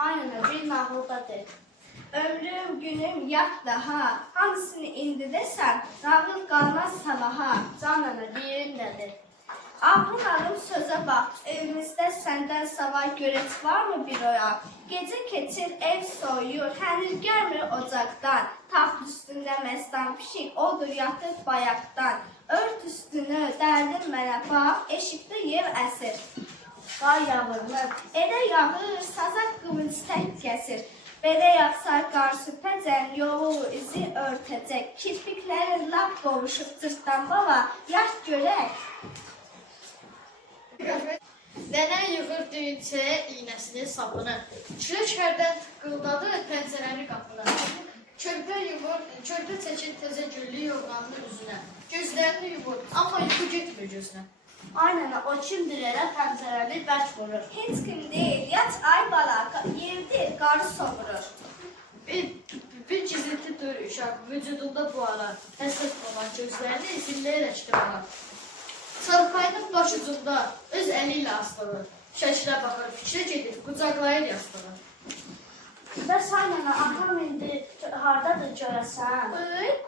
Aynen bir nağıldadır. Ömrüm, günüm, yat daha. Hamısını indi desəm, nağıl qalmaz sabaha. Canana birindədir. Aklın alım sözə bax, evimizdə səndən savay görət varmı bir oyaq? Gecə keçir, ev soyuyur, hənir gəlmir ocaqdan. Taxt üstündə məstan pişik, odur yatır bayaqdan. Ört üstünü, dərdin mənə bax, eşikdə yev əsir. Qar yağırlı. Elə yağır, sazaq qılınc tək kəsir. Belə yağsa qar süpəcən, yolu izi örtəcək. Kirpiklərin lap qovuşub cırtdan baba, yaş görək. Nənə yığır düyünçəyə iynəsini, sapını. Külək hərdən tıqqıldadı pəncərəni qapını. Körpə çəkir təzə güllü yorğanını üzünə. Gözlərini yumur, amma yuxu getmir gözünə. Aynen o kimdir elə pəncərəni bərk vurur. Heç kim deyil, yat ay bala, yerdir, qarı soğurur. Bir gizilti duyur uşaq, vücudunda bu ara. Həsrət olan gözlərini zilləyərək qıralar. Sarpayının baş ucunda öz əli ilə asılır. Şəkilə baxır, fikrə gedir, qucaqlayır yastığı. Bəs aynen atam indi hardadır görəsən?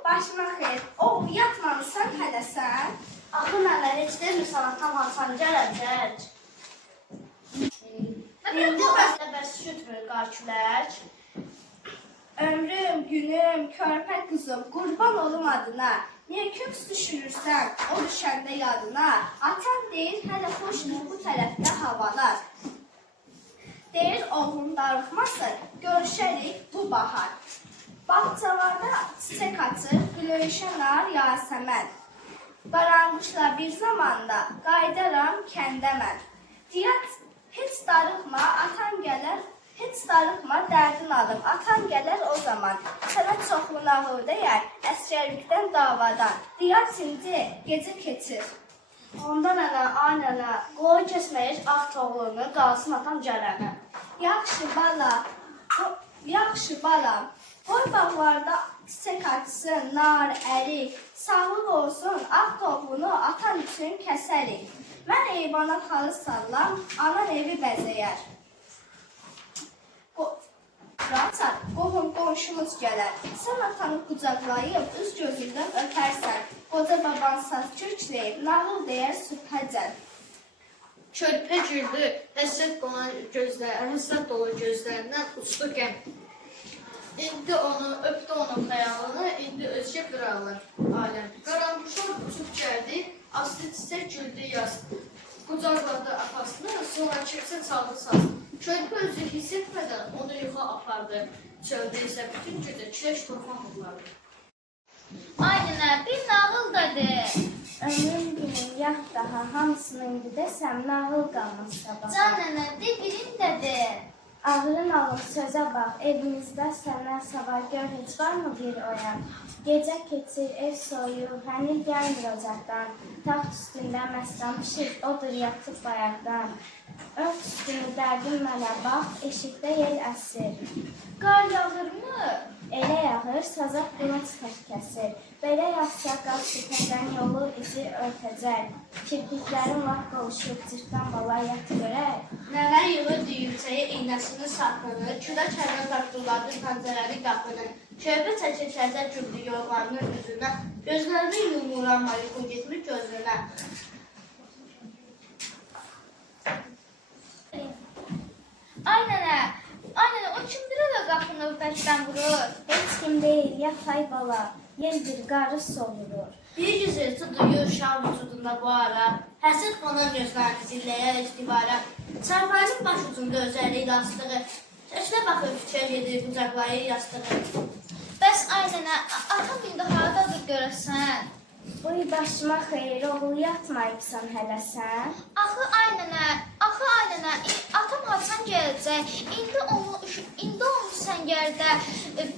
Başına xeyr, oğul yatmamısan hələ sən? Axı nənə heç demirsən atam Hasan gələcək. İndi bəslə bəs şütmür qar külək. Ömrüm, günüm, körpə qızım, qurban olum adına. Niyə köks düşürürsən, o düşəndə yadına? Atan deyir, hələ xoşdur bu tərəfdə havalar. Deyir, oğlum darıxmasın, görüşərik bu bahar. Bağçalarda çiçək açır, gülöyşən nar yasəmən. Qaranquşla bir zamanda qaydaram kəndə mən. Diyat, heç darıxma, atan gələr, heç darıxma, dərdin alım, atan gələr o zaman. Sənə çoxlu nağıl deyər, əsgərlikdən davadan. Diyat indi gecə keçir. Onda nənə, ay nənə, qoy kəsməyir ağ toğlunu, qalsın atam gələnə. Yaxşı bala, yaxşı balam. Qoy bağlarda çiçək açsın, nar, ərik. Sağlıq olsun, ağ toğlunu atan üçün kəsərik. Mən eyvana xalı sallam, anan evi bəzəyər. Qohum qonşumuz gələr. Sən atanı qucaqlayıb, üz gözündən öpərsən. Qoca baban saz kürkləyib, nağıl deyər sübhəcən. Körpə güldü, həsrət dolu gözlərindən uçdu qəm. İndi onu, öpdü onun xəyalını, indi özgə bir aləm. Qaranquşlar uçub gəldi, aslı çiçək güldü yaz. Qucaqladı atasını, sonra kimsə çaldı saz. Körpə özü hiss etmədən onu yuxa apardı. Çöldə isə bütün gecə külək torfan vurlardı. Aynen bir nağıl dedi. Ömrüm günüm yat daha, hamısını indi desəm, nağıl qalmaz sabaha. Canana de birin dedi. Ağrın alım sözə bax, evimizdə səndən sabah gör heç varmı bir oyaq? Gecə keçir, ev soyuyur, hənir gəlmir ocaqdan. Taxt üstündə məstan pişir, odur yatıb bayaqdan. Ört üstünü dərdim mənə bax, eşikdə yel əsir. Qar yağırmı? Elə yağır, sazaq qılınc tək kəsir. Belə yağsa qar süpədən yolu izi örtəcək. Kirpiklərin lap qovuşub cırtdan bala yat görək. Nənə yığır düyünçəyə iynəsini, sapını, külək hərdən tıqqıldadı pəncərəni qapını. Körpə çəkir təzə güllü yorğanını üzünə. Gözlərini yumur, amma yuxu getmir gözünə. Aynen o kimdir o da qapını bəkdən vurur? Heç kim deyil, yat ay bala, yel bir qarı soğurur. Bir güzəlti duyur şam vücudunda bu ara. Həsrət ona gözlərini zilləyərək divara. Çarpayının baş ucunda özəliyi yastığı. Şəkilə baxır, fikrə gedir, qucaqlayır yastığı. Bəs aynen atam indi haradadır görəsən? Uy başıma xeyir, oğul yatmayıbsan hələ sən. Axı aynen atam Hasan gələcək. İndi onu səngərdə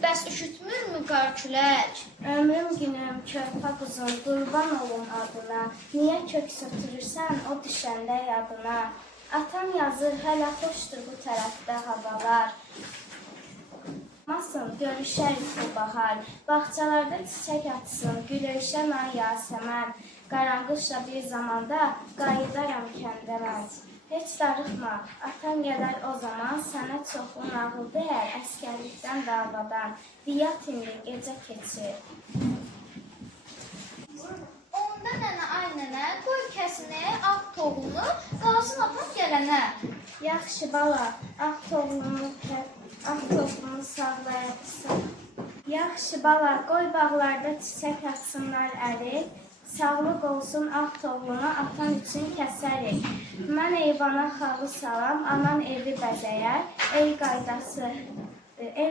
bəs üşütmürmü qar külək? Ömrüm günüm, körpə quzum, qurban olum adına. Niyə köks ötürürsən o düşəndə yadına? Atam yazır, hələ xoşdur bu tərəfdə havalar. Masın, görüşərik bu bahar. Bağçalarda çiçək açsın, gülöyşən ay yasəmən. Qaranquşla bir zamanda qayıdaram kəndə mən. Heç darıxma, atan gələr o zaman, sənə çoxlu nağıl deyər, əskərlikdən davadan, diyat indi gecə keçir. Onda nənə, ay nənə, qoy kəsini, ağ toğunu, qalsın atam gələnə. Yaxşı bala, ağ toğlunu sağlayarsan. Yaxşı bala, qoy bağlarda çiçək açsınlar ərik, sağlıq olsun ağ toğlunu atan üçün kəsərik. Mən eyvana xalı salam, anan evi bəzəyər, el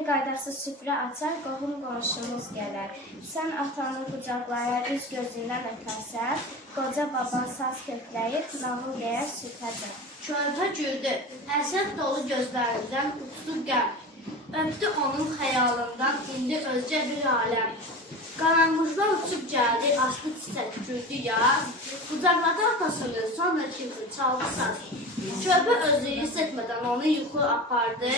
qaydası süfrə açar, qohum qonşumuz gələr. Sən atanı qucaqlayar, üz gözündən öpərsən, qoca baban saz kökləyib, nağıl deyər süpəcər. Körpə güldü, həsrət dolu gözlərindən uçdu qəm. Öpdü onun xəyalından, indi özcə bir aləm. Qaranquşlar uçub gəldi, açdı çiçək güldü yaz. Qucaqladı atasını, sonra kimdi, çaldı saz. Körpə özü hiss etmədən onu yuxu apardı.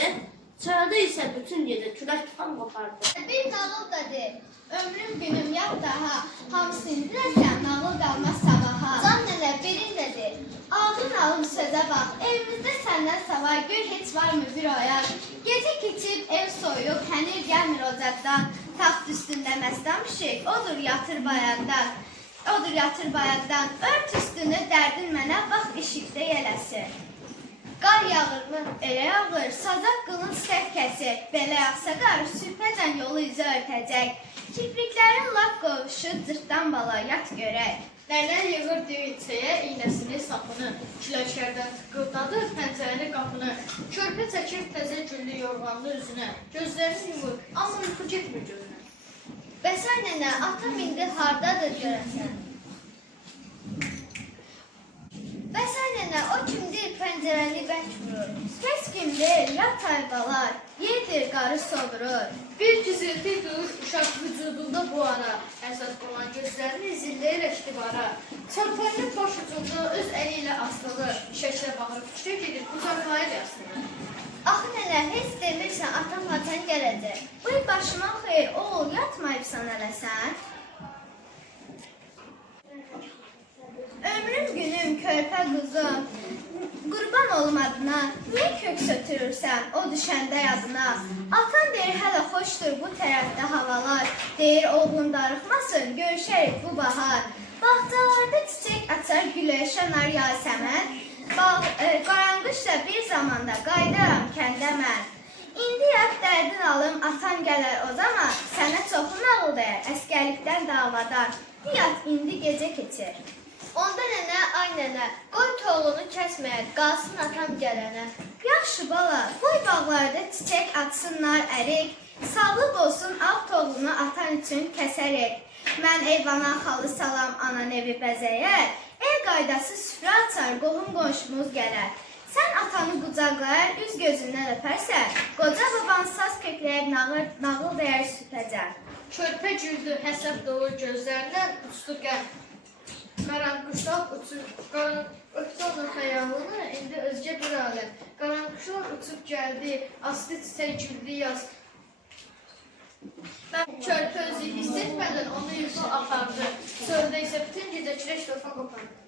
Çöldə isə bütün gecə külək tutan qopardı. Bir nağıl da de, ömrüm günüm yap daha, hamısını indirərsən, nağıl qalmaz sabaha. Can nənə, birin də de, ağın alım sözə bax, evimizdə səndən savay, gör heç varmı bir oyaq. Gecə keçib, ev soyuq, hənir gəlmir ocaqdan, taxt üstündə məstan pişik, odur yatır bayaqdan, ört üstünü dərdin mənə, bax işikdə yələsi. Qar yağırmı? Elə yağır, sazaq qılınc səhv kəsir, belə yağsa qar, süpəcən yolu izə örtəcək. Kipriklərin lap qovuşu, cırtdan bala, yat görək. Nənə yığır düyünçəyə iynəsini, sapını, küləklərdən tıqqıldadır pəncərəni qapını. Körpə çəkir təzə güllü yorğanlı üzünə, gözlərini yumur, amma yuxu getmir gözünə. Bəsən nənə, atam indi hardadır görəsən? Bəsən nənə, o kimdir pəncərəni bərk vurur? Kəs kimdir, yat aybalar, yedir qarı sovurur. Bir cızıltı durur uşaq vücudunda bu ara, əsas olan gözlərini zilləyir divara. Çarpayının baş ucunda öz əli ilə asılı, şəklə baxır, fikrə gedir, qucaqlayır yasını. Axı nənə, heç demirsən atam hatan gələcək. Bıy başıma xeyr, oğul yatmayıbsan hələ sən. Ömrüm günüm körpə quzum, qurban olum adına, niyə kök sötürürsən o düşəndə yadına? Atan deyir hələ xoşdur bu tərəfdə havalar, deyir oğlum darıxmasın, görüşərik bu bahar. Bağçalarda çiçək açar, güləşənar yasəmən, qaranqışla bir zamanda qaydaram kəndə mən. İndi yat dərdin alım, atan gələr o zaman, sənə çoxlu nağıl deyər, əskərlikdən davadan, yat indi gecə keçir. Onda nənə, ay nənə, qoy toğlunu kəsməyək, qalsın atam gələnə. Yaxşı bala, qoy bağlarda çiçək açsınlar ərik, sağlıq olsun ağ toğlunu atan üçün kəsərik. Mən eyvana xalı salam, anan evi bəzəyər, el qaydası süfrə açar, qohum qonşumuz gələr. Sən atanı qucaqlayar, üz gözündən öpərsən, qoca baban saz kökləyib nağıl deyər süpəcər. Körpə güldü, həsrət dolu gözlərindən uçdu qəm. Qaranquşlar öpdü onun xəyalını, indi özgə bir aləm. Qaranquşlar uçub gəldi, aslı çiçək güldü yaz. Mən körpə özü hiss etmədən onu yuxu apardı. Çöldə isə bütün gecə külək tufan qopardı.